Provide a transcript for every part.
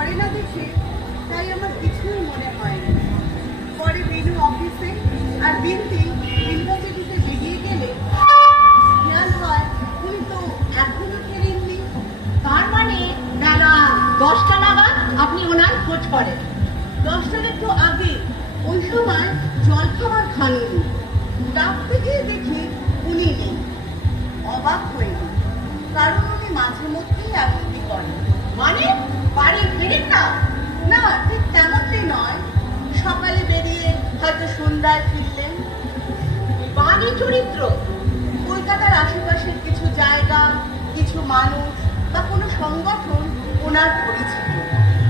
করে না দেখে তাই আমার কিছুই মনে হয়নি। পরে বিনু অফিসে আর বিনতি ইউনিভার্সিটিতে বেরিয়ে গেলে খেয়াল হয় উনি তো এখনো ফেরেননি। তার মানে বেলা 10টা নাগাদ আপনি ওনার খোঁজ করেন? 10টার একটু আগে। ওই সময় জলখাবার খাননি। ডাকতে গিয়ে দেখি উনি নেই। অবাক হয়ে গেল, কারণ উনি মাঝে মধ্যেই এমনটি করেন। মানে বাড়ি ফেরেন না? না, ঠিক তেমনটি নয়। সকালে বেরিয়ে হয়তো সন্ধ্যায় ফিরলেন। বাণী চরিত্র। কলকাতার আশেপাশের কিছু জায়গা, কিছু মানুষ বা কোনো সংগঠন ওনার পরিচিত।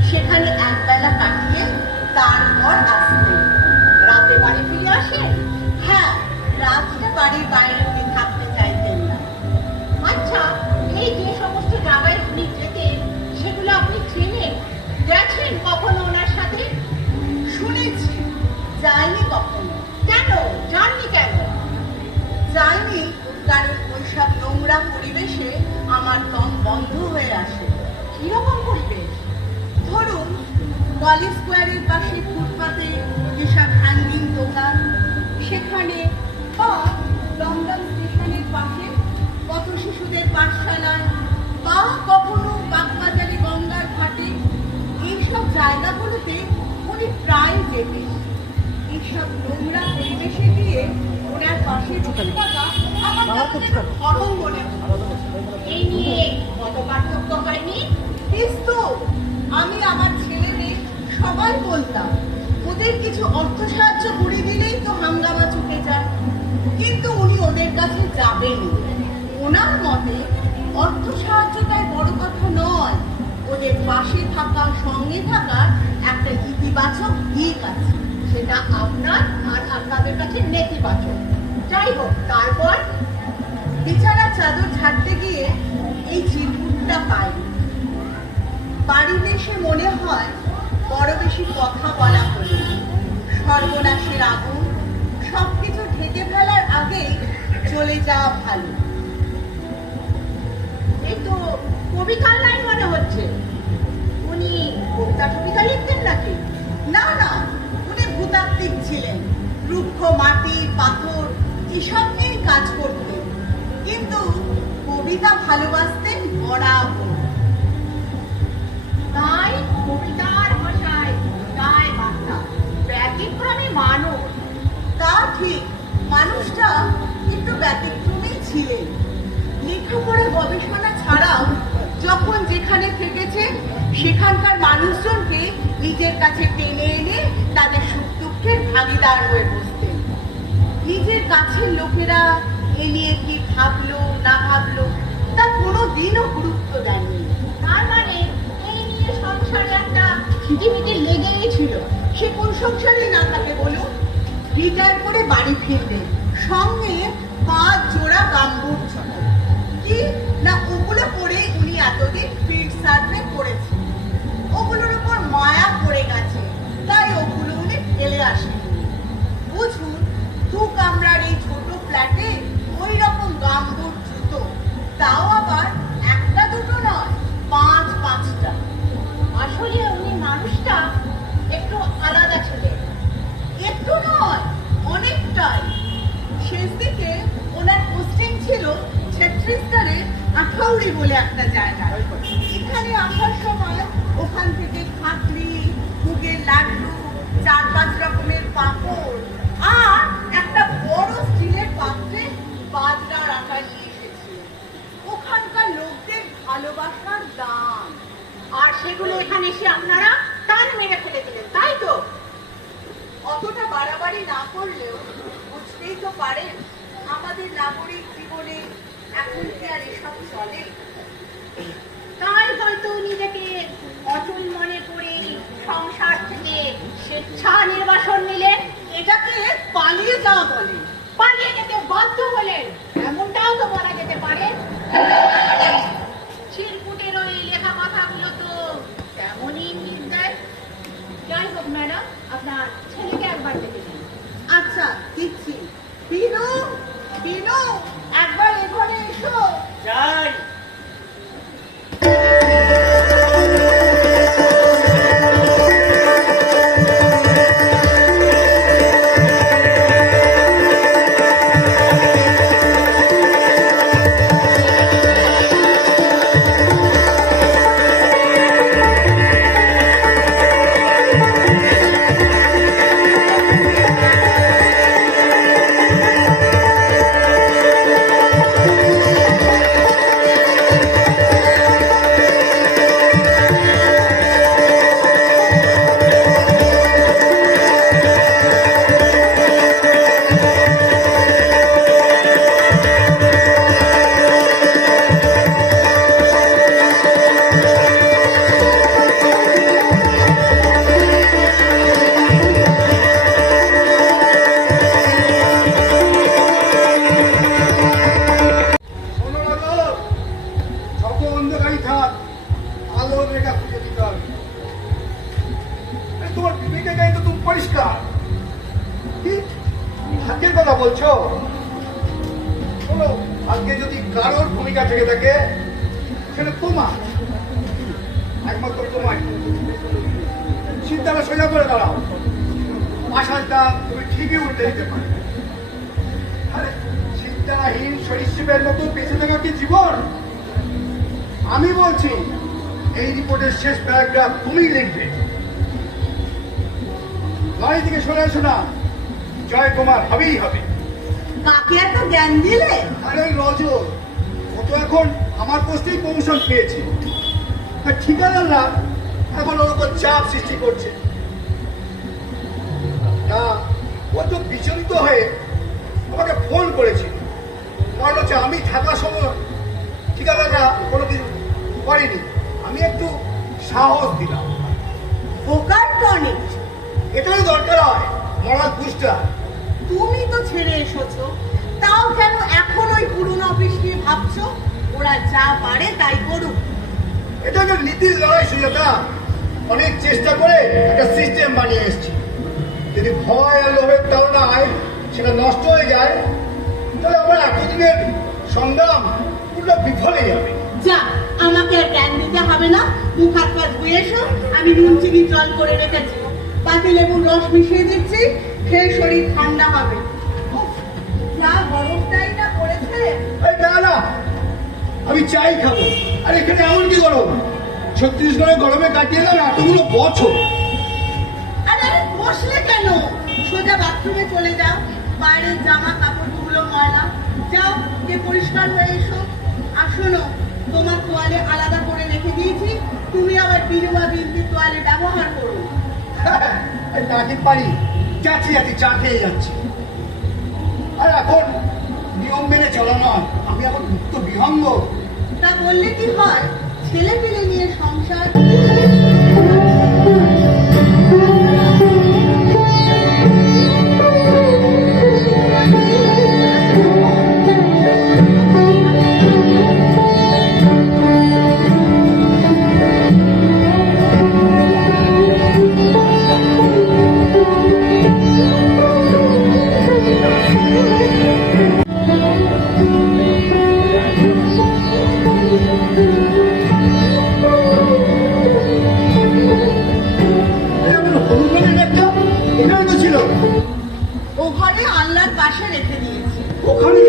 সেখানে একবেলা কাটিয়ে তারপর আসতেন। রাতে বাড়ি ফিরে আসেন? হ্যাঁ, রাতটা বাড়ির বাইরে উনি থাকতে চাইতেন না। আচ্ছা, এই যে সমস্ত জায়গায় উনি যেতেন সেগুলো আপনি চেনেন? গেছেন কখনো ওনার সাথে? শুনেছি, যাইনি কখনো। কেন জাননি? কেন যাইনি? কারণ ওইসব নোংরা পরিবেশে আমার দম বন্ধ হয়ে আসে। কিরকম পরিবেশ? ধরুন, কলেজ স্কোয়ারের পাশে ফুটপাতে যেসব হ্যাঙ্গিং দোকান, সেখানে, বা দমদম স্টেশনের পাশে কত শিশুদের পাঠশালায়, বা কখনো বাগবাজারে গঙ্গার ঘাটে, এইসব জায়গাগুলোতে উনি প্রায় যেতেন। এইসব নোংরা পরিবেশে গিয়ে ওনার পাশে বসে থাকা আমার কাছে ধর্ম মনে হয়। এই নিয়ে কত পার্থক্য হয়নি? কিন্তু আমি আমার ছেলেদের সবাই বলতাম, ওদের কিছু অর্থ সাহায্য করে দিলেই তো হাঙ্গামা চুকে যায়। কিন্তু উনি ওদের কাছে যাবেন। ওনার মতে অর্থ সাহায্যটাই বড় কথা নয়, ওদের পাশে থাকা, সঙ্গে থাকার একটা ইতিবাচক দিক আছে। সেটা আপনার আর আপনাদের কাছে নেতিবাচক। যাই হোক, তারপর? বিছানা চাদর ঝাড়তে গিয়ে এই চিরকুটটা পাই। বাড়িতে এসে মনে হয় বড় বেশি কথা বলা হলো। সর্বনাশের আগুন, সবকিছু ঢেকে ফেলার আগেই চলে যাওয়া ভালো। এই তো কবিতার লাইন মনে হচ্ছে। উনি কবিতা টবিতা লিখতেন নাকি? না না, উনি ভূতাত্ত্বিক ছিলেন। রুক্ষ মাটি, পাথর এসব নিয়েই কাজ করতেন। কিন্তু কবিতা ভালোবাসতেন বরাবর। তাই কবিতার ভাষায় গায় বার্তা, ব্যতিক্রমী মানুষ। তা ঠিক, মানুষটা একটু ব্যতিক্রমী ছিলেন। লেখাপড়া গবেষণা ছাড়াও যখন যেখানে থেকেছে সেখানকার মানুষজনকে নিজের কাছে টেনে এনে তাদের সুখ দুঃখের ভাগিদার হয়ে বসতেন। নিজের কাছের লোকেরা এ নিয়ে কি ভাবলো না ভাবলো তা কোনো দিনও গুরুত্ব দেননি। তার মানে এই নিয়ে সংসারে একটা খিটিমিটি লেগেই ছিল। সে কোন সংসারে না থাকে বলুন? রিটায়ার করে বাড়ি ফিরলেন, সঙ্গে 5 জোড়া গাম্বুট ছিল। কি না, ওগুলো পরে উনি এতদিন ফিল্ড সার্ভে করেছেন। ওগুলোর উপর মায়া পড়ে গেছে, তাই ওগুলো উনি ফেলে আসেন। বুঝুন, 2 কামরার এই ছোট ফ্ল্যাটে ওই রকম গাম্বুট জুতো, তাও আবার একটা দুটো নয়, 5-5টা। আসলে উনি মানুষটা একটু আলাদা ছিলেন। একটু নয়, অনেকটাই। শেষ দিকে ওনার পোস্টিং ছিল ছেত্রিশগড়ের আখাউড়ি বলে একটা জায়গা। এখানে আসার সময় ওখান থেকে খাটলি, মুগের লাড্ডু, 4-5 রকমের পাঁপড় আর একটা বড় স্টিলের পাত্রে বাজরার আটা নিয়ে এসেছিল। ওখানকার লোকদের ভালোবাসার দাম। আর সেগুলো এখানে এসে আপনারা টান মেরে ফেলে দিলেন, তাই তো? অতটা বাড়াবাড়ি না করলেও বুঝতেই তো পারেন, আমাদের নাগরিক জীবনে এখন কি আর এসব চলে? তাই হয়তো নিজেকে অচল মনে করে সংসার থেকে স্বেচ্ছা নির্বাসন নিলেন। এটাকে পালিয়ে যাওয়া বলে। পালিয়ে যেতে বাধ্য হলেন, এমনটাও তো বলা যেতে পারে। চিরকুটের ওই লেখা কথাগুলো তো তেমনই ইঙ্গিত দেয়। যাই হোক ম্যাডাম, আপনার ছেলেকে একবার দেখে দিন। আচ্ছা, দিচ্ছি। বিনু, বিনু, একবার এখানে এসো। যাই। অন্ধকারই থাক, আলোর রেখা খুঁজে দিতে হবে। তোমার বিবেকে গায়ে তো তুমি পরিষ্কার। কি ভাগ্যের কথা বলছো? শোনো, ভাগ্যে যদি কারোর ভূমিকা থেকে থাকে সেটা তোমার, একমাত্র তোমার। চিন্তাটা সোজা করে দাঁড়াও, আশাটা তুমি ঠিকই উল্টে দিতে পারবে। আরে চিন্তাহীন সরীসৃপের মতো বেঁচে থাকা কি জীবন? আমি বলছি এই রিপোর্টের শেষ প্যারাগ্রাফ তুমি লিখবে। গাড়ি থেকে সরে আসো না, জয় কুমার হবেই হবে। কাকে এত জ্ঞান দিলে? আরে রজ, ও তো এখন আমার পোস্টেই প্রমোশন পেয়েছে, আর ঠিকাদাররা এখন ওর উপর চাপ সৃষ্টি করছে। তা ও তো বিচলিত হয়ে আমাকে ফোন করেছিল, কারণ হচ্ছে আমি থাকা সময় ঠিকাদাররা কোনো কিছু করেনি। আমি একটু সাহস দিলাম। বোকার টনিক, এটাই দরকার হয় মরার বুঝটা। তুমি তো ছেড়ে এসেছো, তাও কেন এখন ওই পুরনো অফিস নিয়ে ভাবছো? ওরা যা পারে তাই করুক। এটা একটা নীতির লড়াই, সুজাতা। অনেক চেষ্টা করে একটা সিস্টেম বানিয়ে এসেছি। যদি ভয় আর লোভের তাড়নায় সেটা নষ্ট হয়ে যায়, তাহলে আমার এতদিনের সংগ্রাম পুরো বিফলে যাবে। যা, আমাকে আর জ্ঞান দিতে হবে না। মুখ হাত পা ধুয়ে এসো, আমি নুন চিনি জল করে রেখেছি। পাতি লেবুর রস মিশিয়ে দিচ্ছি, খেয়ে শরীর ঠান্ডা হবে। উফ, যা গরমটাই না পড়েছে। এই না না, আমি চাই খাবো। আর এখানে এমন কি গরম? ছত্তিশগড়ে গরমে কাটিয়ে দাও এতগুলো বছর। আরে বসলে কেন? সোজা বাথরুমে চলে যাও। বাইরের জামা কাপড়গুলো ময়লা, যাও গিয়ে পরিষ্কার হয়ে এসো। আর শোনো, তোমার তোয়ালে আলাদা করে রেখে দিয়েছি, তুমি আবার বিরুয়া বিনতি তোয়ালে ব্যবহার করো। নাকি পারি, যাচ্ছি যাচ্ছি চা খেয়ে যাচ্ছি। আর এখন নিয়ম মেনে চলা নয়, আমি এখন মুক্ত বিহঙ্গ। তা বললে কি হয়? ছেলে পেলে নিয়ে সংসার। এখানে তো ছিল। ও ঘরে আল্লাহর পাশে রেখে দিয়েছি। ওখানে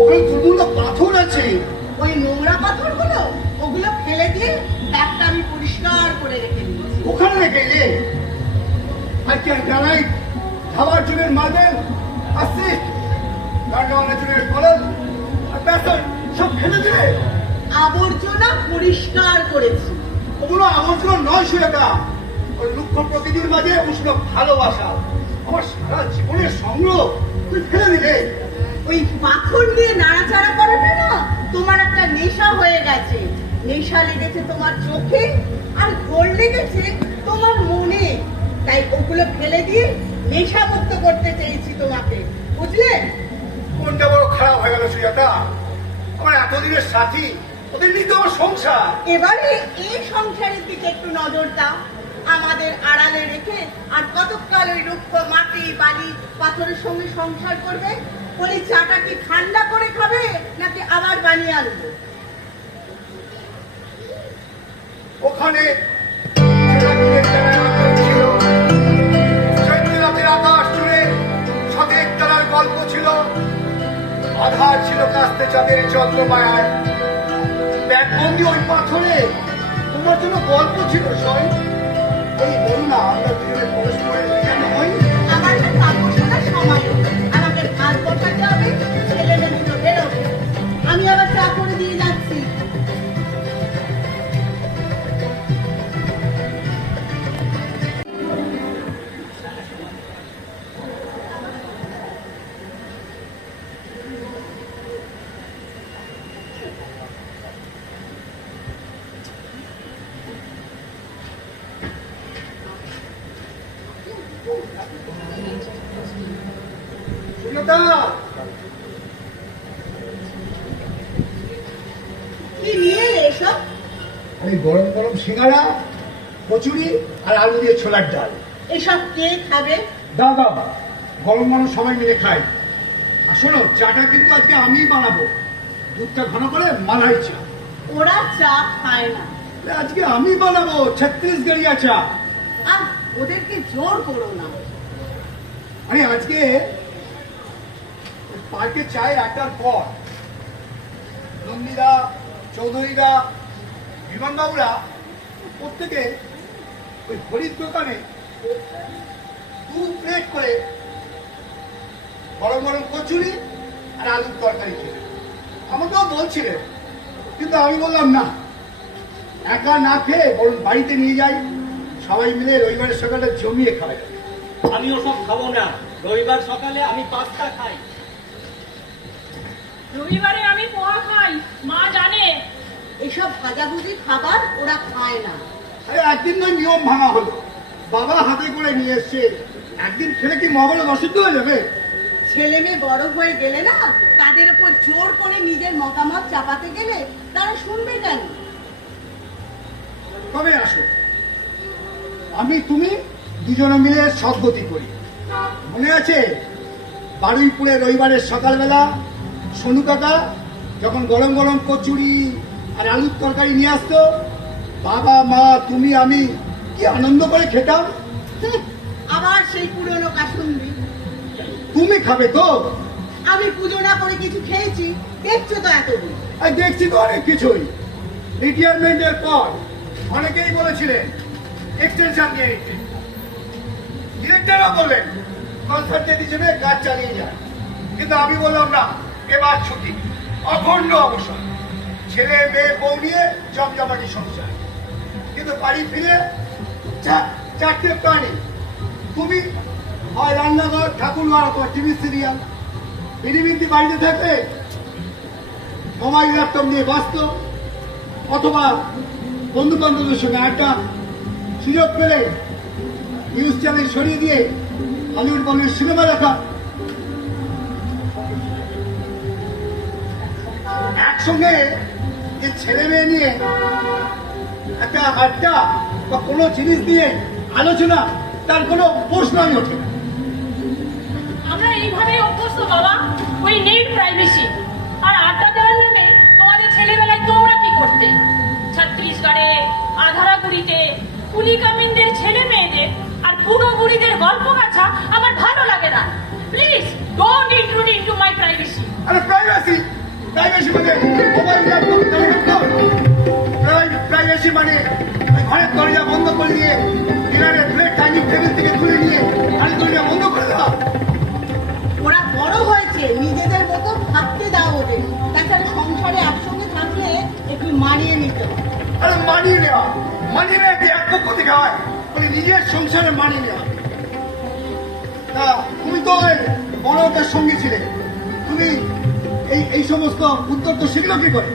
ওখানে দুর্মূল্য পাথর আছে। ওই নোংরা পাথরগুলো ওগুলো ফেলে দিয়ে ব্যাগটা আমি পরিষ্কার করে রেখে দিয়েছি। ওখানে রেখে এলে আর কি জানাই খাবার চুলের মাঝেন আসছে, রান্না চুলের কলম আর বেসন সব ফেলে দিলে। আবর্জনা পরিষ্কার করেছি। ওগুলো আবর্জনা নয়, সুরেখা। ওই রুক্ষ প্রকৃতির মাঝে উষ্ণ ভালোবাসা, আমার সারা জীবনের সংগ্রহ তুই ফেলে দিলে। ওই পাথর দিয়ে নাড়াচাড়া করাটা না তোমার একটা নেশা হয়ে গেছে। নেশা লেগেছে তোমার চোখে, আর ঘোর লেগেছে তোমার মনে। তাই ওগুলো ফেলে দিয়ে নেশা মুক্ত করতে চেয়েছি তোমাকে, বুঝলে? কোনটা বড় খারাপ হয়ে গেল সুজাতা? আমার এতদিনের সাথী, ওদের নিয়ে তো আমার সংসার। এবারে এই সংসারের দিকে একটু নজর দাও। আমাদের আড়ালে রেখে আর কতকাল ওই রুক্ষ মাটি বালি পাথরের সঙ্গে সংসার করবে? বলি, চাটা কি ঠান্ডা করে খাবে নাকি আবার বানিয়ে আনবে? ওখানে ছিল চৈত্ররাতের আকাশ জুড়ে সতেজ তারার গল্প ছিল। আধার ছিল কাস্তে চাঁদের চন্দ্রমায়ার। ব্যাগবন্দি ওই পাথরে তোমার জন্য গল্প ছিল। সই এই বলুন না, আমরা দুজনে পরস্পরের কেন হই? আমার না কাপড় শোনার সময় নেই। আমাকে ভাত বসাতে হবে, ছেলে মেয়েগুলো বেরোবে। আমি আবার চা করে দিয়ে যাচ্ছি। সুজাতা, কি নিয়ে ওই গরম গরম সিঙ্গারা, কচুরি আর আলু দিয়ে ছোলার ডাল। এসব কে খাবে? দাও দাও, গরম গরম সবাই মিলে খাই। আর শোনো, চাটা কিন্তু আজকে আমিই বানাবো, দুধটা ঘন করে মালাই চা। ওরা চা খায় না। আজকে আমি বানাবো 36 চা। আর ওদেরকে জোর করো না। আরে আজকে পার্কে চায়ের আড্ডার পর নন্দীরা, চৌধুরীরা, বিমানবাবুরা প্রত্যেকে ওই ঘড়ির দোকানে 2 প্লেট করে গরম গরম কচুরি আর আলুর তরকারি খেয়ে আমাকেও বলছিলেন, কিন্তু আমি বললাম না, একা না খেয়ে বরং বাড়িতে নিয়ে যাই, সবাই মিলে রবিবারের সকালে জমিয়ে খাওয়া যাবে। আমি ওসব খাবো না। রবিবার সকালে আমি পাস্তা খাই। রবিবারে আমি পোহা খাই, মা জানে। এসব ভাজাভুজি খাবার ওরা খায় না। আরে একদিন নয় নিয়ম ভাঙা হলো, বাবা হাতে করে নিয়ে এসছে, একদিন খেলে কি মহলে অসুস্থ হয়ে যাবে? ছেলে মেয়ে বড় হয়ে গেলে না, তাদের উপর জোর করে নিজের মতামত চাপাতে গেলে তারা শুনবে কেন? কবে আসো, আমি তুমি দুজনে মিলে সদ্গতি করি। মনে আছে বারুইপুরে রবিবারের সকালবেলা সোনু কাকা যখন গরম গরম কচুরি আর আলুর তরকারি নিয়ে আসতো, বাবা, মা, তুমি, আমি কি আনন্দ করে খেতাম। হুঁ, আবার সেই পুরনো কাসুন্দি। তুমি খাবে তো? আমি পুজো না করে কিছু খেয়েছি, দেখছো তো এতদিন। আর দেখছি তো অনেক কিছুই। রিটায়ারমেন্টের পর অনেকেই বলেছিলেন এক্সটেনশন দিয়ে নিতে, ডিরেক্টরও বললেন কনসালটেন্ট হিসেবে কাজ চালিয়ে যায়, কিন্তু আমি বললাম না, এবার ছুটি, অখণ্ড অবসর, ছেলে মেয়ে বউ নিয়ে জমজমাটি সংসার। কিন্তু বাড়ি ফিরে চারটে প্রাণী, তুমি হয় রান্নাঘর, ঠাকুরঘর অথবা টিভি সিরিয়াল। বিনিবিন্দি বাড়িতে থাকলে মোবাইল ল্যাপটপ নিয়ে ব্যস্ত, অথবা বন্ধু বান্ধবদের সঙ্গে আড্ডা। সুযোগ পেলে নিউজ চ্যানেল সরিয়ে দিয়ে হলিউড বলিউড সিনেমা দেখা। একসঙ্গে যে ছেলে মেয়ে নিয়ে একটা আড্ডা বা কোনো জিনিস নিয়ে আলোচনা, তার কোনো প্রশ্নই ওঠে না। আমরা এইভাবেই অভ্যস্ত বাবা, ওই নিড প্রাইভেসি আর আড্ডা দেওয়ার নামে। তোমাদের ছেলেবেলায় তোমরা কি করতে? ছত্তিশগড়ে, আধারাগুড়িতে কুলি কামিনদের ছেলে মেয়েদের আর বুড়ো বুড়িদের গল্প গাছা আমার ভালো লাগে না। Please don't ইন্ট্রুড into my privacy. আরে প্রাইভেসি, প্রাইভেসি মানে মোবাইল ল্যাপটপ প্রাইভেসি মানে ঘরের দরজা বন্ধ করে দিয়ে ডিনারের প্লেট ডাইনিং টেবিল থেকে তুলে নিয়ে ঘরের দরজা বন্ধ করে দেওয়া। ওরা বড় হয়েছে, নিজেদের মতো থাকতে দাও ওদের। তাছাড়া সংসারে একসঙ্গে থাকলে একটু মানিয়ে নিতে হবে। আরে মানিয়ে নেওয়া, মানিয়ে নেওয়া এক পক্ষ থেকে হয়, মানে নিজের সংসারে মানিয়ে নেওয়া। তা তুমি তো বড় ওটার সঙ্গে ছিলে, তুমি এই সমস্ত উত্তর তো শিখলো কি করে?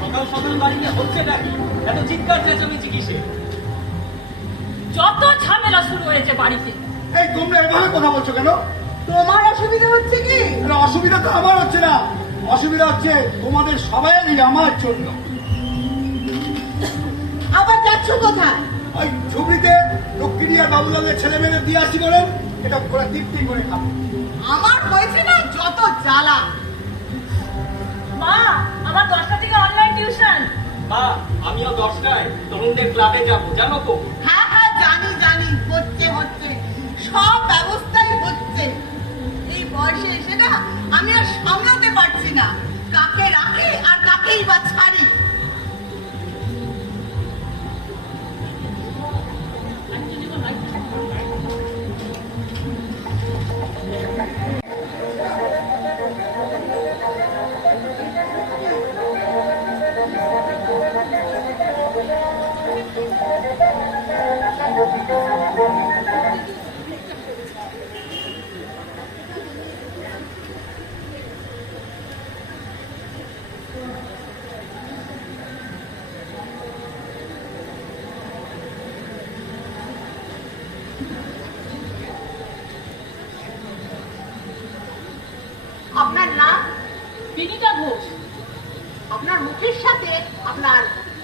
সকাল সকাল বাড়িতে হচ্ছে নাকি? এত চিৎকার চেঁচামেচি কিসে? যত ঝামেলা শুরু হয়েছে বাড়িতে। এই তোমরা এভাবে কথা বলছো কেন? তোমার অসুবিধা হচ্ছে কি? আরে অসুবিধা তো আমার হচ্ছে না, অসুবিধা হচ্ছে তোমাদের সবাইয়েরই, আমার জন্য। আবার যাচ্ছ কোথায়? ওই ঝুবড়িতে দক্ষিণী আর বাবুলালের ছেলে মেয়েদের দিয়ে আসি বলেন, এটা ওরা তৃপ্তি করে খাবে। আমার হয়েছে না যত জ্বালা। মা, আমার 10টা থেকে অনলাইন টিউশন। মা, আমিও 10টায় তরুণদের ক্লাবে যাবো, জানো তো? হ্যাঁ হ্যাঁ, জানি জানি, হচ্ছে হচ্ছে, সব ব্যবস্থাই হচ্ছে। এই বয়সে এসে না আমি আর সামলাতে পারছি না, কাকে রাখি আর কাকেই বা ছাড়ি। মুখের সাথে আপনার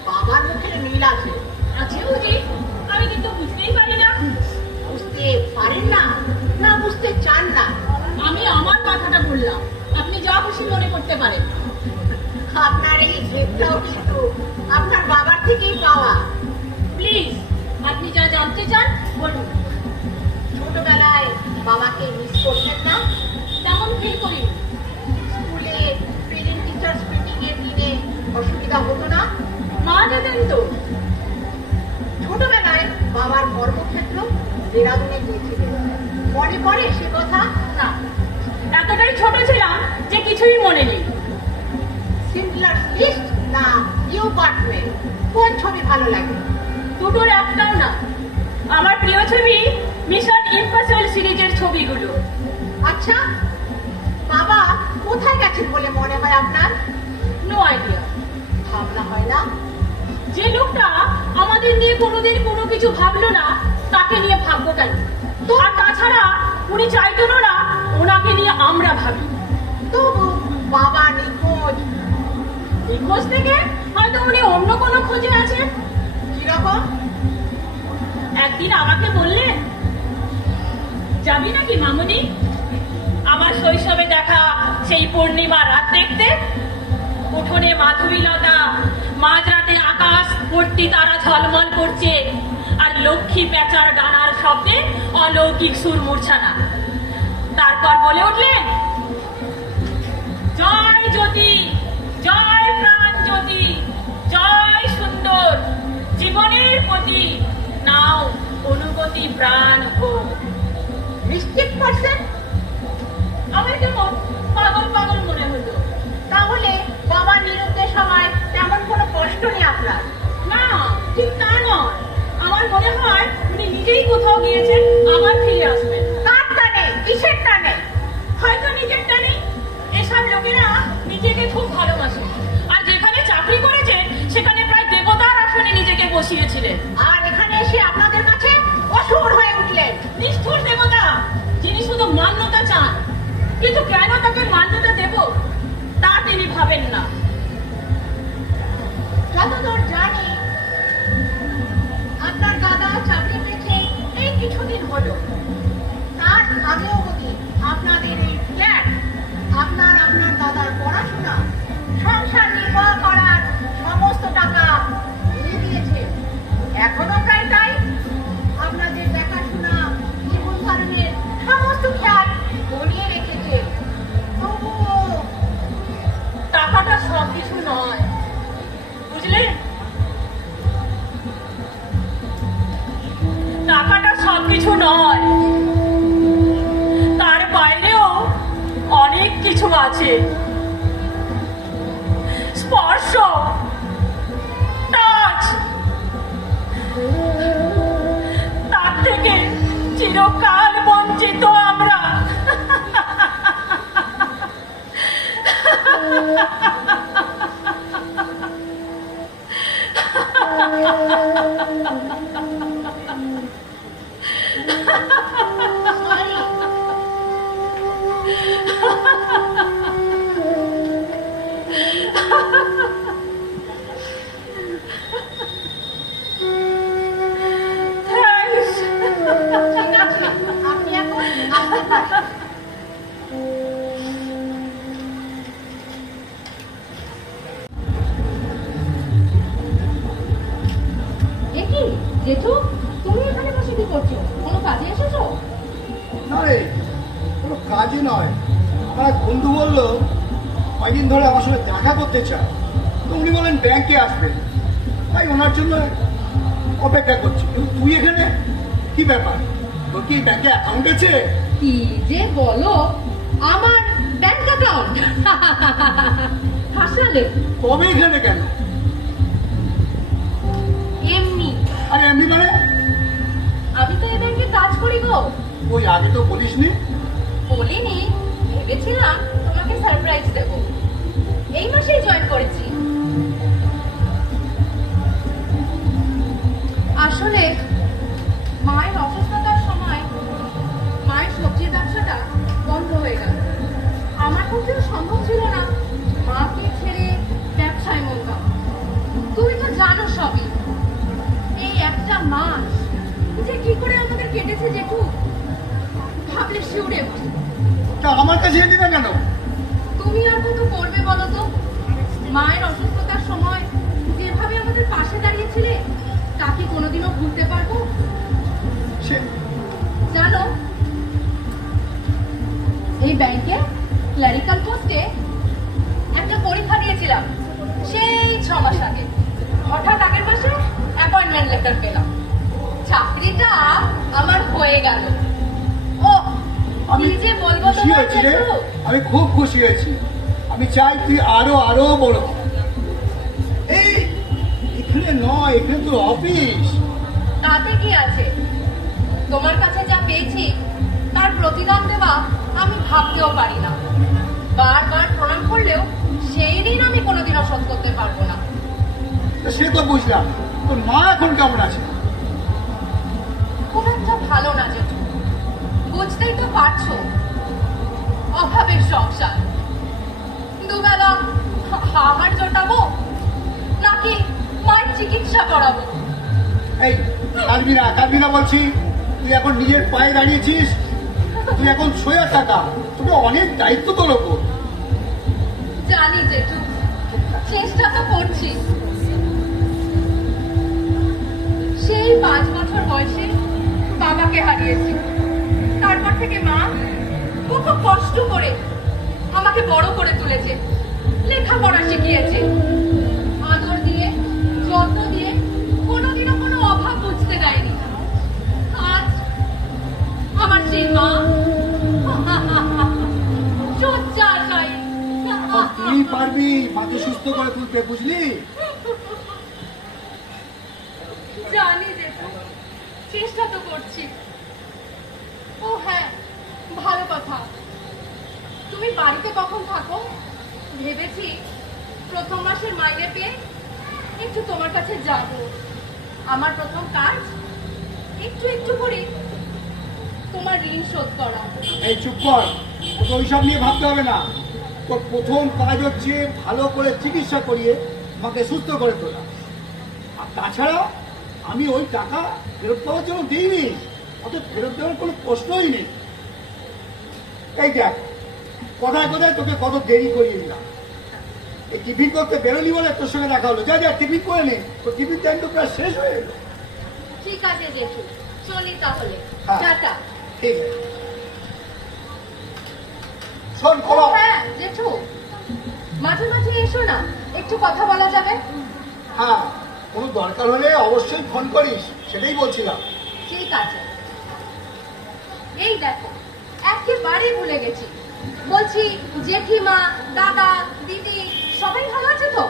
বাবার মুখের মিল আছে। আছে বুঝি? আমি কিন্তু বুঝতেই পারি না। বুঝতে পারেন না, না বুঝতে চান না? আমি আমার কথাটা বললাম, আপনি যা খুশি মনে করতে পারেন। আপনার এই জেদটাও কিন্তু আপনার বাবার থেকেই পাওয়া। প্লিজ, আপনি যা জানতে চান বলুন। ছোটবেলায় বাবাকে মিস করতেন না? তেমন ফিল করি। স্কুলে প্রেজেন্ট টিচার্স মিটিং এর দিনে অসুবিধা হতো না? মা যেতেন তো। ছোটবেলায় বাবার কর্মক্ষেত্র দেরাদুনে গিয়েছিলেন, মনে পড়ে সে কথা? না, এতটাই ছোট ছিলাম যে কিছুই মনে নেই। সিম্পলার লিস্ট না নিউ পার্টমেন্ট, কোন ছবি ভালো লাগে? দুটোর একটাও না। আমার প্রিয় ছবি মিশন ইম্পসিবল সিরিজের ছবিগুলো। আচ্ছা, বাবা কোথায় গেছেন বলে মনে হয় আপনার? No idea. ভাবনা হয় না? যে লোকটা আমাদের নিয়ে কোনোদিন কোনো কিছু ভাবলো না, তাকে নিয়ে ভাববো কেন? তো আর তাছাড়া উনি চাইতেন না ওনাকে নিয়ে আমরা ভাবি। তবু বাবা নিখোঁজ। নিখোঁজ থেকে হয়তো উনি অন্য কোনো খোঁজে আছেন। কিরকম? একদিন আমাকে বললেন, যাবি নাকি মামুনি আমার শৈশবে দেখা সেই পূর্ণিমা রাত দেখতে? উঠোনে মাধবীলতা, মাঝরাতে আকাশ ভর্তি তারা ঝলমল করছে, আর লক্ষ্মী পেঁচার ডানার শব্দে অলৌকিক সুর মূর্ছানা। তারপর বলে উঠলেন, জয় জ্যোতি, জয় প্রাণ জ্যোতি, জয় সুন্দর, জীবনের প্রতি নাও অনুগতি প্রাণ হোক। নিশ্চিত পারছেন? আমার কেমন পাগল পাগল মনে হলো। তাহলে বাবার নিরুদ্দেশ সময় তেমন কোনো কষ্ট নেই আপনার? না, ঠিক তা নয়। আমার মনে হয় উনি নিজেই কোথাও গিয়েছেন, আবার ফিরে আসবেন। কার টানে? কিসের টানে? হয়তো নিজের টানে। এসব লোকেরা নিজেকে খুব ভালোবাসে, আর যেখানে চাকরি করেছে সেখানে প্রায় দেবতার আসনে নিজেকে বসিয়েছিলেন। আর এখানে এসে আপনাদের কাছে অসুর হয়ে উঠলেন। নিষ্ঠুর দেবতা, যিনি শুধু মান্যতা চান, কিন্তু কেন তাকে মান্যতা দেব তা তিনি ভাবেন না। যতদূর জানি আপনার দাদা চাকরি পেয়েছে এই কিছুদিন হলো। তার আগেও অবধি আপনাদের এই ফ্ল্যাট আপনার দাদার পড়াশোনা, সংসার নির্বাহ করার সমস্ত টাকা দিয়ে দিয়েছে। এখনো প্রায় তাই। আপনাদের দেখাশোনা, জীবন ধারণের সমস্ত খেয়াল বনিয়ে রেখেছে। তবুও টাকাটা সব কিছু নয়, বুঝলেন? টাকাটা সবকিছু নয়, তার বাইরেও অনেক কিছু আছে। স্পর্শ, টাচ, তার থেকে চিরকাল বঞ্চিত আমরা। sorry. Thanks. ঠিক আছে, আপনি এখন আসতে পারেন। দেখি জেঠু, তুমি এখানে বসে কি করছো? কোনো কাজে এসেছো? না রে, কোনো কাজই নয়। আমার এক বন্ধু বললো কয়েকদিন ধরে আমার সঙ্গে দেখা করতে চায়, তো উনি বলেন ব্যাংকে আসবেন, তাই ওনার জন্য অপেক্ষা করছি। কিন্তু তুই এখানে কি ব্যাপার? তোর কি ব্যাংকে অ্যাকাউন্ট আছে? কি যে বলো, আমার ব্যাংক অ্যাকাউন্ট হাসালে। কবে এখানে কেন? এমনি, আরে এমনি মানে? আমি তো এই ব্যাংকে কাজ করি গো। ওই আগে তো বলিসনি। বলিনি, ভেবেছিলাম তোমাকে সারপ্রাইজ দেব। এই মাসেই জয়েন করেছি। আসলে মায়ের অসুস্থতার সময় মায়ের সবজির ব্যবসাটা বন্ধ হয়ে গেল। আমার পক্ষেও সম্ভব ছিল না মাকে ছেড়ে ব্যবসায় মন জানো সবই। এই একটা মাস যে কি করে আমাদের কেটেছে জেঠু, ভাবলে শিউরে ওঠে। তা আমার কাছে এলি না কেন? তুমি আর কত করবে বলো তো? মায়ের অসুস্থতার সময় যেভাবে আমাদের পাশে দাঁড়িয়েছিলে তা কি কোনোদিনও ভুলতে পারবো? সে জানো, এই ব্যাংকে ক্লারিক্যাল পোস্টে একটা পরীক্ষা দিয়েছিলাম সেই 6 মাস আগে। হঠাৎ আগের মাসে অ্যাপয়েন্টমেন্ট লেটার পেলাম, চাকরিটা আমার হয়ে গেল। ও আমি কি যে বলবো খুশি তোমার হয়েছি রে, জেঠু। আমি খুব খুশি হয়েছি। আমি চাই তুই আরো আরো বড় হ। এই এখানে নয়, এখানে তোর অফিস। তাতে কি আছে? তোমার কাছে যা পেয়েছি তার প্রতিদান দেওয়া আমি ভাবতেও পারি না। বারবার প্রণাম করলেও সেই ঋণ আমি কোনোদিনও শোধ করতে পারবো না। তা সে তো বুঝলাম, তোর মা এখন কেমন আছে? খুব একটা ভালো না জেঠু, বুঝতেই তো পারছো, অভাবের সংসার। দুবেলা খাবার জোটাবো নাকি মায়ের চিকিৎসা করাবো? এই কাঁদবি না বলছি। তুই এখন নিজের পায়ে দাঁড়িয়েছিস, তুই এখন সোয়া থাকা, তোকে অনেক দায়িত্ব তোর ওপর। জানি জেঠু, চেষ্টা তো করছি। সেই 5 বছর বয়সে বাবাকে হারিয়েছি। তারপর থেকে মা কত কষ্ট করে আমাকে বড় করে তুলেছে, লেখাপড়া শিখিয়েছে, আদর দিয়ে যত্ন দিয়ে কোনোদিনও কোনো অভাব বুঝতে দেয়নি। আজ আমার সেই মা সোচ্চার নাই। তুই পারবি মাকে সুস্থ করে তুলতে, বুঝলি? জানি জেঠু, চেষ্টা তো করছি। ও হ্যাঁ, ভালো কথা, তুমি বাড়িতে কখন থাকো? ভেবেছি প্রথম মাসের মাইনে পেয়ে একটু তোমার কাছে যাব। আমার প্রথম কাজ একটু একটু করে তোমার ঋণ শোধ করা। এই চুপ কর, তোকে ওইসব নিয়ে ভাবতে হবে না। তোর প্রথম কাজ হচ্ছে ভালো করে চিকিৎসা করিয়ে মাকে সুস্থ করে তোলা। আর তাছাড়া আমি ওই টাকা ফেরত পাওয়ার জন্য দিইনি, অত ফেরত দেওয়ার কোনো প্রশ্নই নেই। এই দেখ, কোথায় কোথায় তোকে কত দেরি করিয়ে দিলাম। এই টিফিন করতে বেরোলি বলে তোর সঙ্গে দেখা হলো। যা যা টিফিন করে নে, তোর টিফিন টাইম তো প্রায় শেষ হয়ে এলো। ঠিক আছে জেঠু, চলি তাহলে। হ্যাঁ। টাটা। ঠিক আছে, শোন খবর। হ্যাঁ জেঠু, মাঝে মাঝে এসো না, একটু কথা বলা যাবে। হ্যাঁ, কোনো দরকার হলে অবশ্যই ফোন করিস, সেটাই বলছিলাম। ঠিক আছে। এই দেখো, একেবারে ভুলে গেছি। বলছি জেঠিমা, দাদা, দিদি সবাই ভালো আছে তো?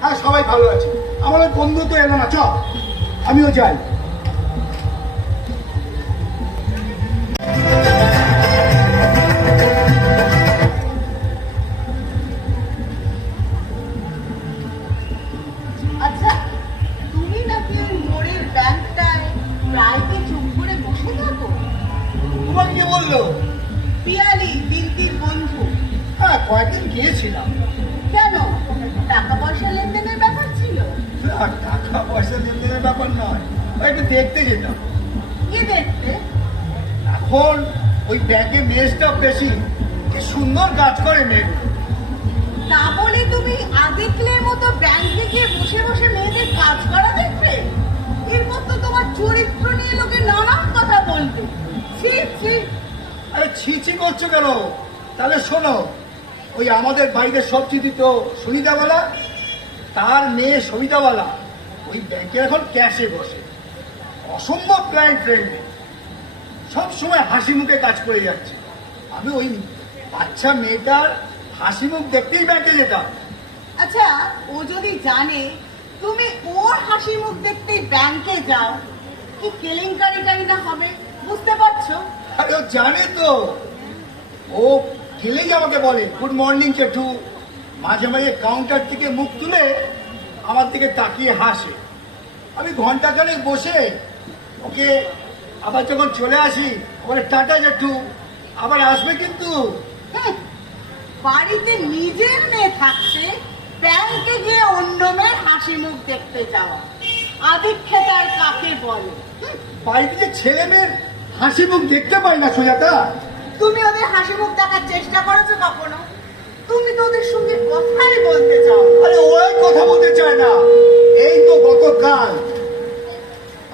হ্যাঁ, সবাই ভালো আছে। আমার ওই বন্ধু তো এলো না, চ আমিও যাই। আচ্ছা, তুমি নাকি ওই মোড়ের ব্যাংকটায় প্রায় কি চুপ করে বসে থাকো? তোমার কে বললো? পিয়ালি বিন্তির বন্ধু। হ্যাঁ, কয়েকদিন গিয়েছিলাম। কেন, টাকা পয়সা লেনদেনের ব্যাপার ছিল? আর টাকা পয়সা লেনদেনের ব্যাপার নয়, একটু দেখতে যেতাম। কি দেখতে? এখন ওই ব্যাংকে মেয়েটা বেশি, কি সুন্দর কাজ করে মেয়ে। তা বলে তুমি আদিক্লের মতো ব্যাংকে গিয়ে বসে বসে মেয়েদের কাজ করা দেখবে? এরপর তো তোমার চরিত্র নিয়ে লোকে নানান কথা বলবে। ছি ছি। আরে ছি ছি করছো কেন? তাহলে শোনো, ওই আমাদের বাড়িতে সবজি দিত সুনিতাওয়ালা, তার মেয়ে সবিতাওয়ালা ওই ব্যাংকে এখন ক্যাশে বসে। অসম্ভব ক্লায়েন্ট ফ্রেন্ডলি, সব সময় হাসি মুখে কাজ করে যাচ্ছে। আমি ওই বাচ্চা মেয়েটার হাসি মুখ দেখতেই ব্যাংকে যেতাম। আচ্ছা, ও যদি জানে তুমি ওর হাসি মুখ দেখতেই ব্যাংকে যাও, কি কেলেঙ্কারিটাই না হবে, বুঝতে পারছো? আরে ও জানে তো, ও গেলেই আমাকে বলে গুড মর্নিং জেঠু। মাঝে মাঝে কাউন্টার থেকে মুখ তুলে আমার দিকে তাকিয়ে হাসে। আমি ঘন্টাখানেক বসে ওকে আবার যখন চলে আসি বলে টাটা জেঠু, আবার আসবে কিন্তু। হুঁ, বাড়িতে নিজের মেয়ে থাকতে ব্যাংকে গিয়ে অন্য মেয়ের হাসি মুখ দেখতে যাওয়া। আদিক্ষেতার কাকে বলে? বাড়িতে যে ছেলে মেয়ের হাসি মুখ দেখতে পাই না সুজাতা। তুমি ওদের হাসি মুখ দেখার চেষ্টা করেছো কখনো? তুমি তো ওদের সঙ্গে কথাই বলতে চাও। আরে ওই কথা বলতে চায় না। এই তো গতকাল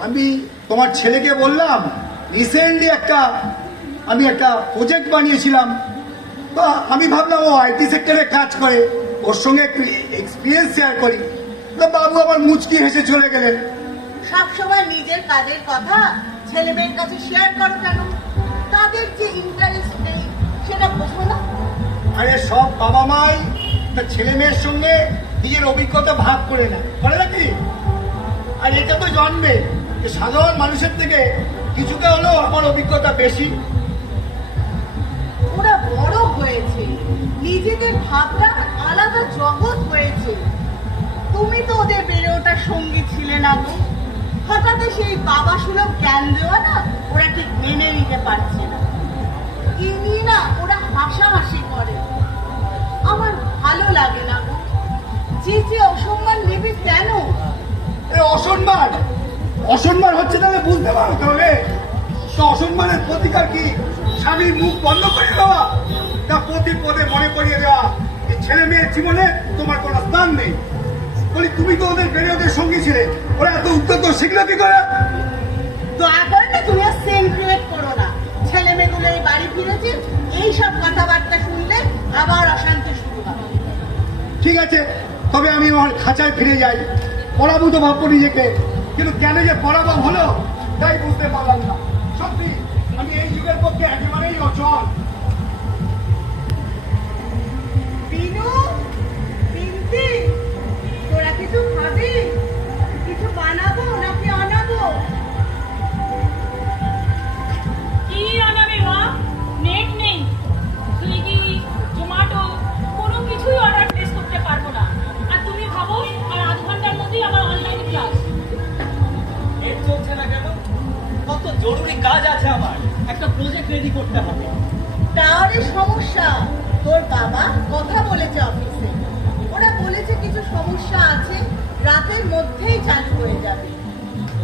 আমি তোমার ছেলেকে বললাম রিসেন্টলি আমি একটা প্রজেক্ট বানিয়েছিলাম, বা আমি ভাবলাম ও আইটি সেক্টরে কাজ করে, ওর সঙ্গে একটু এক্সপিরিয়েন্স শেয়ার করি। তো বাবু আবার মুচকি হেসে চলে গেলেন। সবসময় নিজের কাজের কথা ছেলে মেয়ের কাছে শেয়ার করো কেন? তাদের যে ইন্টারেস্ট নেই সেটা বোঝো না? আরে সব বাবা মাই তার ছেলে মেয়ের সঙ্গে নিজের অভিজ্ঞতা ভাগ করে না, করে নাকি? আর এটা তো জন্মে যে সাধারণ মানুষের থেকে কিছুটা হলেও আমার অভিজ্ঞতা বেশি। ওরা বড় হয়েছে, নিজেদের ভাবনা আলাদা জগৎ হয়েছে। তুমি তো ওদের বেড়ে ওঠার সঙ্গী ছিলে না গো। হঠাৎ সেই বাবা সুলভ জ্ঞান দেওয়া না ওরা ঠিক মেনে নিতে পারছে না। কি নিয়ে না ওরা হাসাহাসি করে। আমার ভালো লাগে না গো। যে অসম্মান নেবে কেন? এ অসম্মান অসম্মান হচ্ছে তাহলে বুঝতে পারো তাহলে তো অসম্মানের প্রতিকার কি? স্বামীর মুখ বন্ধ করে দেওয়া, তা প্রতি পদে মনে করিয়ে দেওয়া যে ছেলে মেয়ের জীবনে তোমার কোনো স্থান নেই। বলি তুমি তো ওদের বেড়ে ওদের সঙ্গী ছিলে, ওরা এত উত্তর তো শিখলো কি করে? দয়া করে না তুমি আর সেন ক্রিয়েট করো না। ছেলে মেয়েগুলো এই বাড়ি ফিরেছে, এইসব কথাবার্তা শুনলে আবার অশান্তি শুরু হবে। ঠিক আছে, তবে আমি আমার খাঁচায় ফিরে যাই। পড়াবো তো ভাববো নিজেকে, কিন্তু কেন যে পড়াবো হলো তাই বুঝতে পারলাম না। সত্যি আমি এই যুগের পক্ষে একেবারেই অচল। বিনু, বিনতি, তোরা কিছু খাবি? কিছু বানাবো নাকি আনাবো? কি আনাবে মা? নেট নেই, সুইগি জোম্যাটো কোনো কিছুই অর্ডার প্লেস করতে পারবো না। আর তুমি ভাবো আর আধ ঘন্টার মধ্যেই আমার অনলাইন ক্লাস। নেট চলছে না কেন? কত জরুরি কাজ আছে আমার, একটা প্রজেক্ট রেডি করতে হবে। টাওয়ারের সমস্যা। তোর বাবা কথা বলেছে অফিসে, ওরা বলেছে কিছু সমস্যা আছে, রাতের মধ্যেই চালু হয়ে যাবে।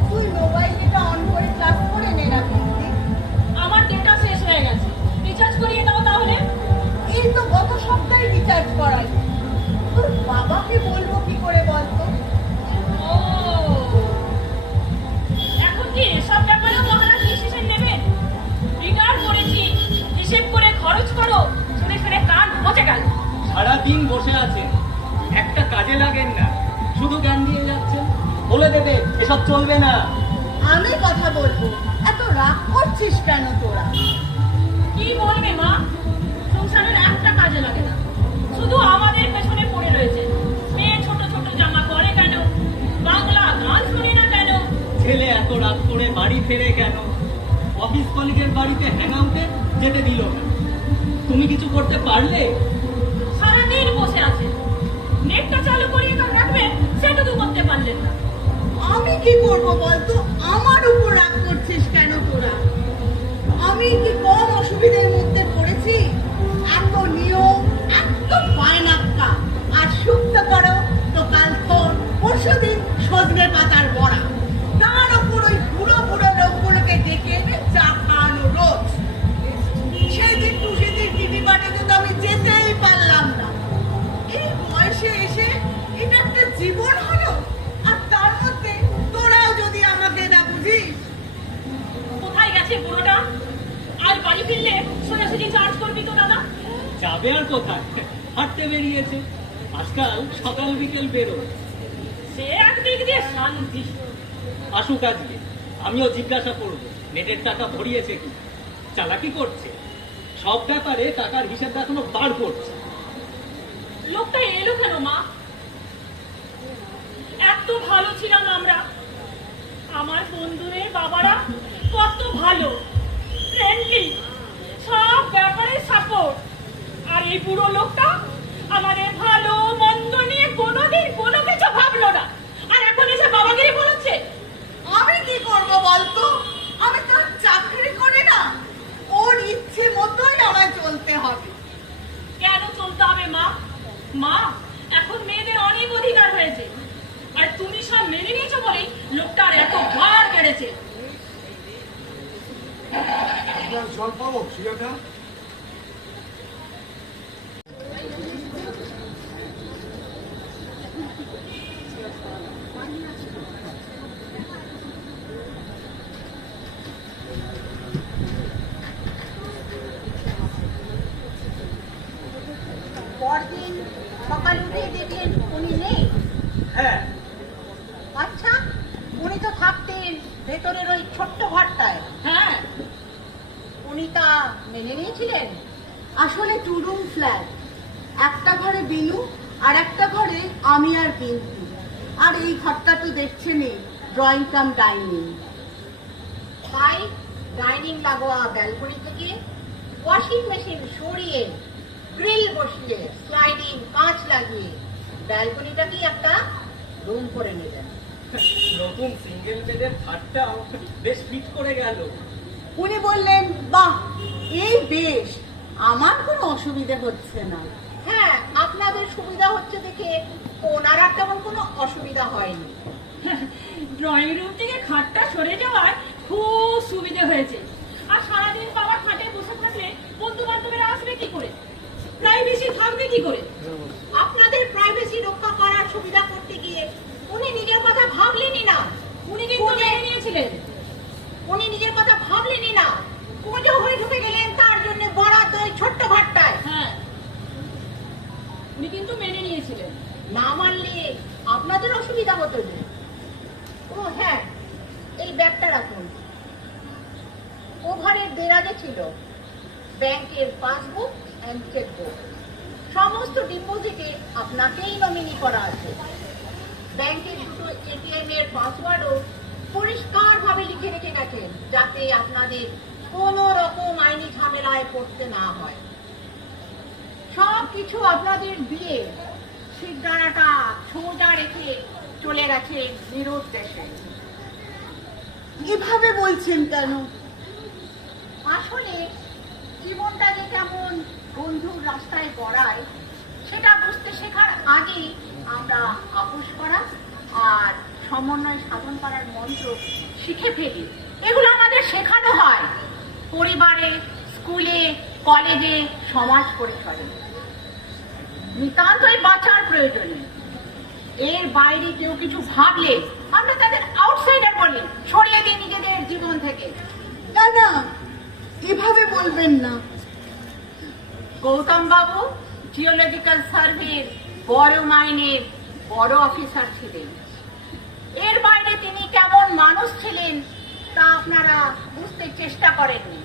তুই মোবাইলটা অন করে ক্লাস করে নে না বিনতি। আমার ডেটা শেষ হয়ে গেছে, রিচার্জ করিয়ে দাও তাহলে। এই তো গত সপ্তাহে রিচার্জ করাই। তোর বাবাকে বলবো কি করে বলতো? ও, এখন কি এসব ব্যাপারে মহারাজ ডিসিশন নেবেন? রিটার্ন করেছি, হিসেব করে খরচ করো। শুনে শুনে কান পচে গেল। সারাদিন বসে আছেন, একটা কাজে লাগেন না, শুধু জ্ঞান দিয়ে যাচ্ছেন। বলে দেবে এসব চলবে না। আমি কথা বলবো, এত রাগ করছিস কেন তোরা? কি বলবে মা? সংসারের একটা কাজে লাগে না, শুধু আমাদের পেছনে পড়ে রয়েছে। মেয়ে ছোট ছোট জামা পরে কেন? বাংলা গান শুনে না কেন? ছেলে এত রাত করে বাড়ি ফেরে কেন? অফিস কলিগের বাড়িতে হ্যাং আউটে যেতে দিল না। তুমি কিছু করতে পারলে? সারাদিন বসে আছে, নেটটা চালু করিয়ে তো রাখবেন, সেটুকু করতে পারলেন না। আমি কি করবো বলতো? আমার উপর রাগ করছিস কেন তোরা? আমি কি কম অসুবিধার মধ্যে পড়েছি? এত নিয়ম, এত বায়নাক্কা, আর শুক্তো করো তো কাল তোর, পরশুদিন সজনে পাতার বড়া, তার ওপর ওই বুড়ো বুড়ো লোকগুলোকে ডেকে এনে চা খাওয়ানো রোজ। সেদিন টুসিদিন টিভি পাঠাতে তো আমি যেতেই পারলাম না। এই বয়সে এসে এটা একটা জীবন হলো, আর তার মধ্যে তোরাও যদি আমাকে না বুঝিস। কোথায় গেছে বুড়োটা? আজ বাড়ি ফিরলে সোজাসুজি চার্জ করবি তো দাদা? যাবে আর কোথায়, হাঁটতে বেরিয়েছে। আজকাল সকাল বিকেল বেরো। সে একদিক দিয়ে শান্তি। আসুক আজকে, আমিও জিজ্ঞাসা করবো নেটের টাকা ভরিয়েছে কি, চালাকি করছে। সব ব্যাপারে টাকার হিসাব এখনো বার করছে। লোকটা এলো কেন মা? এত ভালো ছিলাম আমরা, আমার বন্ধুদের বাবারা কত ভালো, ফ্রেন্ডলি, সব ব্যাপারে সাপোর্ট। আর এই বুড়ো লোকটা আমাদের ভালো মন্দ নিয়ে কোনোদিন কোনো কিছু ভাবলো না, আর এখন এসে বাবাগিরি বলেছে। আমি কি করবো বলতো? আমি তো চাকরি করি না, ওর ইচ্ছে মতোই আমায় চলতে হবে। কেন চলতে হবে মা? মা, এখন মেয়েদের অনেক অধিকার হয়েছে, আর তুমি সব মেনে হয়েছে। জল পাবো সুজাতা? পরদিন সকালে উঠে দেখলেন উনি নেই। হ্যাঁ, আচ্ছা, উনি তো থাকতেন ভেতরের ওই ছোট্ট ঘরটায়। হ্যাঁ, উনি তা মেনে নিয়েছিলেন? আসলে টু রুম ফ্ল্যাট, একটা ঘরে বিনু আর একটা ঘরে আমি আর বিন্দু। আর এই ঘরটা তো দেখছেনই, ড্রয়িং কাম ডাইনিং। তাই ডাইনিং লাগোয়া ব্যালকনি থেকে ওয়াশিং মেশিন সরিয়ে, গ্রিল বসিয়ে, স্লাইডিং কাঁচ লাগিয়ে ব্যালকনিটাকেই একটা রুম করে নিলেন। নতুন সিঙ্গেল বেডের খাটটাও বেশ ফিট করে গেল। উনি বললেন, বাহ, এই বেশ, আমার কোনো অসুবিধে হচ্ছে না। হ্যাঁ, আপনাদের সুবিধা হচ্ছে দেখে ওনার আর তেমন কোনো অসুবিধা হয়নি। ড্রয়িং রুম থেকে খাটটা সরে যাওয়ায় খুব সুবিধে হয়েছে। আর সারাদিন বাবা খাটে বসে থাকলে বন্ধু বান্ধবেরা আসবে কি করে, প্রাইভেসি থাকবে কি করে? আপনাদের প্রাইভেসি রক্ষা করার সুবিধা করতে গিয়ে উনি নিজের কথা ভাবলেনই না। উনি কিন্তু মেনে নিয়েছিলেন। উনি নিজের কথা ভাবলেনই না, পুজো হয়ে ঢুকে গেলেন তার জন্য বরাদ্দ ওই ছোট্ট ঘরটায়। হ্যাঁ, উনি কিন্তু মেনে নিয়েছিলেন। না মানলে আপনাদের অসুবিধা হতো না। ও হ্যাঁ, এই ব্যাগটা রাখুন। ওভারের দেরাজে ছিল ব্যাংকের পাসবুক এন্ড চেকবুক। সমস্ত ডিপোজিটে আপনাকেই নমিনি করা আছে। ব্যাংকের দুটো এটিএম এর পাসওয়ার্ডও পরিষ্কার ভাবে লিখে রেখে গেছেন, যাতে আপনাদের কোনো রকম আইনি ঝামেলায় পড়তে না হয়। সব কিছু আপনাদের দিয়ে সিদ্ধারাটা সোজা রেখে চলে গেছে নিরুদ্দেশে। এভাবে বলছেন কেন? আসলে জীবনটা যে কেমন বন্ধুর রাস্তায় গড়ায়, সেটা বুঝতে শেখার আগেই আমরা আপোষ করা আর সমন্বয় সাধন করার মন্ত্র শিখে ফেলি। এগুলো আমাদের শেখানো হয় পরিবারে, স্কুলে, কলেজে, সমাজ পরিসরে। নিতান্তই বাঁচার প্রয়োজনে। এর বাইরে কেউ কিছু ভাবলে আমরা তাদের আউটসাইডার বলি, সরিয়ে দিই নিজেদের জীবন থেকে। না না, এভাবে বলবেন না। গৌতম বাবু জিওলজিক্যাল সার্ভের বড় মাইনের বড় অফিসার ছিলেন। এর বাইরে তিনি কেমন মানুষ ছিলেন তা আপনারা বুঝতে চেষ্টা করেননি।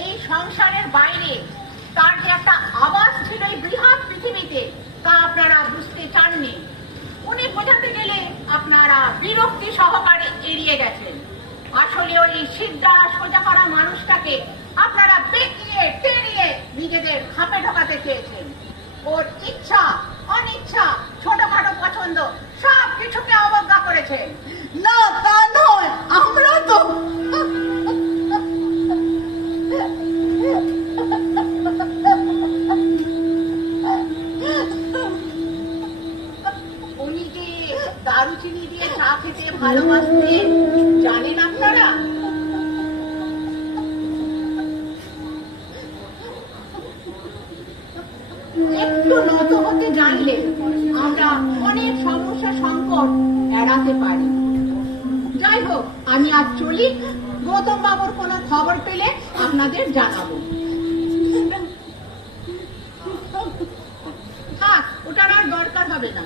এই সংসারের বাইরে তার যে একটা আওয়াজ ছিল এই বৃহৎ পৃথিবীতে, তা আপনারা বুঝতে চাননি। উনি বোঝাতে গেলে আপনারা বিরক্তি সহকারে এড়িয়ে গেছেন। আসলে ওই সিদ্ধা সোজা করা মানুষটাকে আপনারা বেঁকিয়ে টেনে নিজেদের খাপে ঢোকাতে চেয়েছেন। ওর ইচ্ছা, অনিচ্ছা, ছোটখাটো পছন্দ সব কিছুকে অবজ্ঞা করেছেন। না, তা নয়, আমরা তো উনি যে দারুচিনি দিয়ে চা খেতে ভালোবাসতেন জানেন আপনারা? একটু নত হতে জানলে আমরা অনেক সমস্যা সংকট এড়াতে পারি। যাই হোক, আমি আজ চলি। গৌতম বাবুর কোনো খবর পেলে আপনাদের জানাবো। থাক, ওটার আর দরকার হবে না।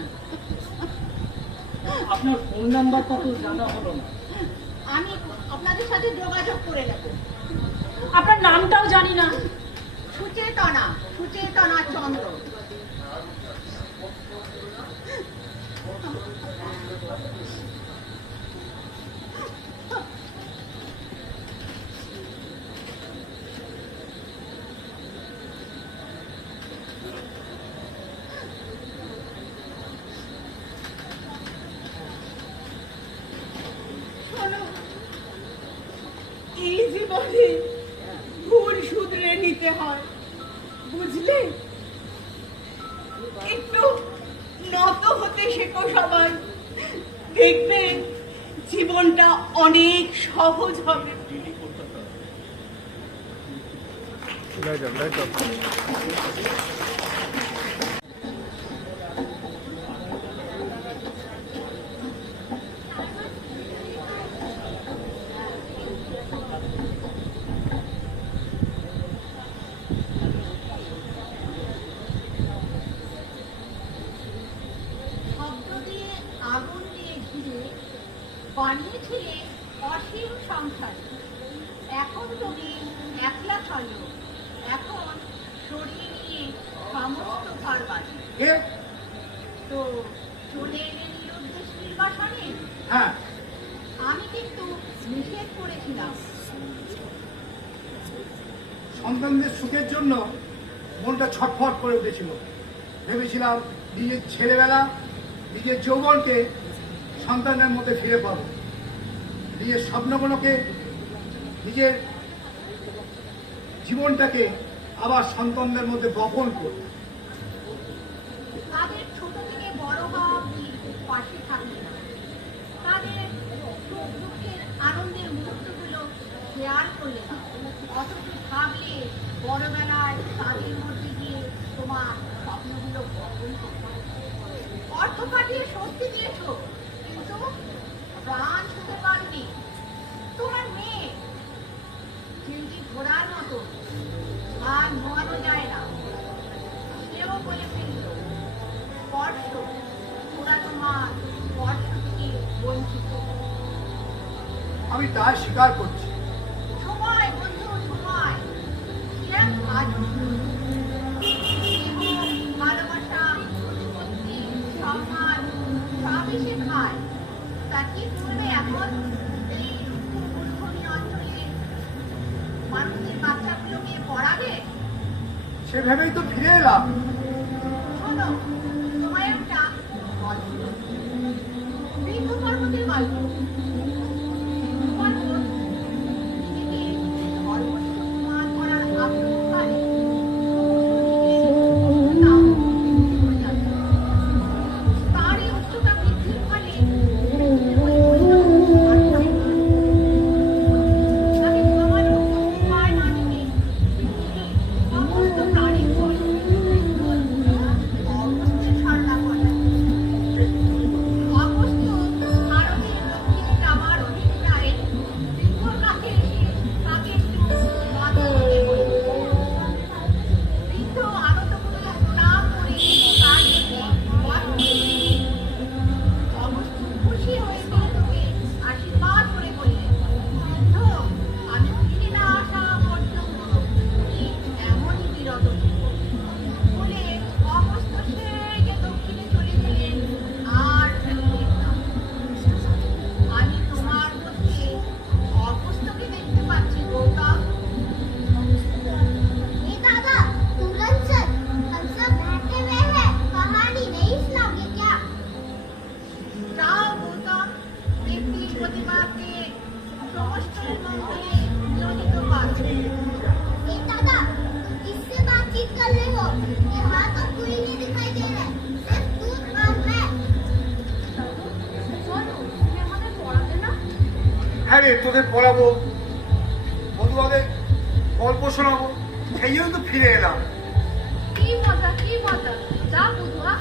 আপনার ফোন নাম্বার কত জানা হলো না। আমি আপনাদের সাথে যোগাযোগ করে নেব। আপনার নামটাও জানি না। সুচেতনা, সুচেতনা চন্দ্র। শোনো, এই জীবনে ভুল শুধরে নিতে হয়, বুঝলে? একটু নত হতে শেখো সবাই, দেখবে জীবনটা অনেক সহজ হবে। শব্দ দিয়ে আগুন দিয়ে ঘিরে বানিয়েছিলে অসীম সংসার। এখন তুমি একলা চলো, এখন সরিয়ে নিয়ে সমস্ত ঘর বাড়ি। কে? তো চলে এলেন নিরুদ্দেশ নির্বাসনে। হ্যাঁ, আমি কিন্তু নিষেধ করেছিলাম। সন্তানদের সুখের জন্য মনটা ছটফট করে উঠেছিল। ভেবেছিলাম নিজের ছেলেবেলা, নিজের যৌবনকে সন্তানের মধ্যে ফিরে পাবো, নিজের স্বপ্নগুলোকে, নিজের জীবনটাকে আবার সন্তানদের মধ্যে বপন করব। তাদের ছোট থেকে বড় হওয়া অবধি পাশে থাকবে না, তাদের সুখ দুঃখের আনন্দের মুহূর্তগুলো শেয়ার করলে না, অথচ ভাবলে বড়বেলায় তাদের মধ্যে গিয়ে তোমার স্বপ্নগুলো বপন করবে। অর্থ পাঠিয়ে স্বস্তি দিয়েছ, কিন্তু প্রাণ ছুতে পারনি। তোমার মেয়ে চিমটি ঘোড়ার মতো আর নোয়ানো যায় না, সেও বলে ফেলল স্পর্শ, ওরা তোমার স্পর্শ থেকে বঞ্চিত। আমি তাই স্বীকার করছি। সময় বন্ধু, সময় কিরম আজও ভালোবাসা, প্রতিপত্তি, সম্মান সবই সে খায়। তা কি করবে এখন এই উদ্ভূমি অঞ্চলে? মানুষের বাচ্চাগুলোকে পড়াবে? সে ভেবেই তো ফিরে এলাম। শোনো, তোমায় একটা গল্প বলি। বৃদ্ধ পর্বতের গল্প। পর্বত নিজেকে সর্বস্ব প্রমাণ করার আগ্রহ করে। তার এই উচ্চতা বৃদ্ধির ফলে তাকে খাওয়ানোর উপায় না দিয়ে সমস্ত প্রাণীর অগস্ত্যের সরলা করে। অগস্ত্য ভারতের দক্ষিণে যাবার অভিপ্রায়ে বৃদ্ধর কাছে এসে তাকে একটু কথা বলতে বলল। বৃদ্ধ আনন্দপূর্বক প্রণাম করে তার জন্য পথ করে দিলেন। অগস্ত্য খুশি হয়ে বৃদ্ধকে আশীর্বাদ করে বললেন, বৃদ্ধ, আমি ফিরে না আসা পর্যন্ত তুমি এমনই বিরত থেকো। বলে অগস্ত্য সেই যে দক্ষিণে চলে গেলেন আর ফিরলেন না। আমি তোমার মধ্যে অগস্ত্যকে দেখতে পাচ্ছি গৌতম। दादा तुरंत चल, हम सब बैठे हुए हैं, कहानी नहीं सुनाओगे क्या? যাও গৌতম, ব্যক্তি প্রতিমাকে সমষ্টির মঙ্গলে নিয়োজিত কর। ए दादा, तुम किससे बातचीत कर रहे हो? यहाँ तो कोई नहीं दिखाई दे रहा है, सिर्फ तू और मैं। চলো, তুমি আমাদের পড়াবে না? হ্যাঁ রে, তোদের পড়াবো, বন্ধুবাদের গল্প শোনাবো, সেই জন্য তো ফিরে এলাম। কি মজা, কি মজা। যা বুধুয়া,